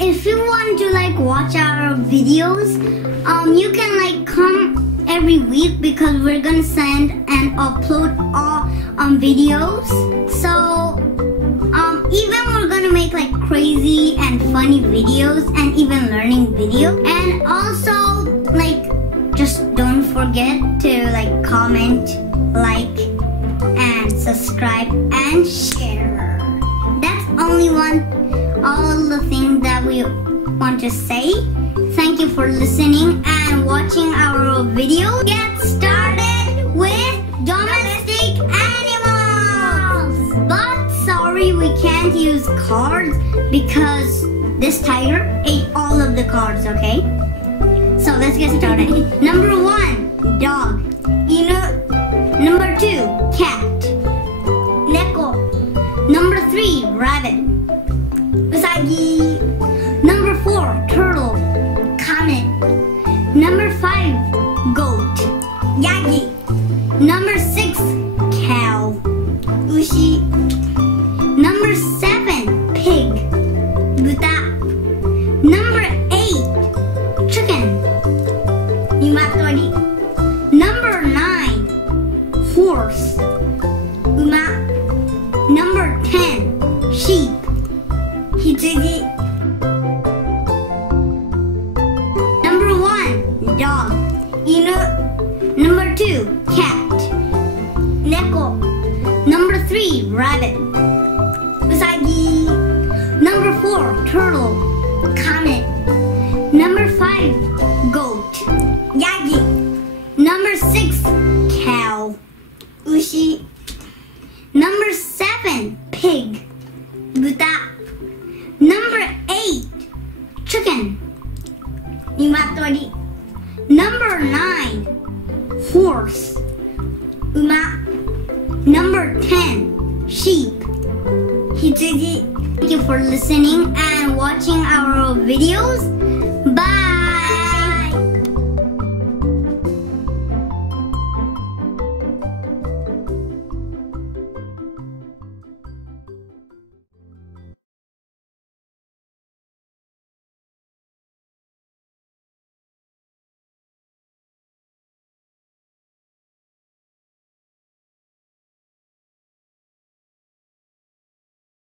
if you want to like watch our videos, you can like come every week because we're gonna send and upload all videos. So even we're gonna make like crazy and funny videos and even learning videos. And also like just don't forget to like comment, like, and subscribe and share. That's only all the things that we want to say. Thank you for listening and watching our video. Get started with domestic animals. But sorry, we can't use cards because this tiger ate all of the cards, okay? So let's get started. Number 1, dog. Number 2, cat. Neko. Number 3, rabbit. Usagi. Number 4, turtle. Kame. Number 5, goat. Yagi. Number 6, cow. Ushi. Number 7, pig. Buta. Number 8, chicken. Niwatori. Number 9, horse. Uma. Number 10, sheep. Hitsugi. Number 1, dog. Inu. Number 2, cat. Neko. Number 3, rabbit. Usagi. Number 4, turtle. Kame. Number 5, goat. Yagi. Number 6, cow. Ushi. Number 7, pig. Buta. Number 8, chicken. Niwatori. Number 9, horse. Uma. Number 10, sheep. Hitsugi. Thank you for listening and watching our videos.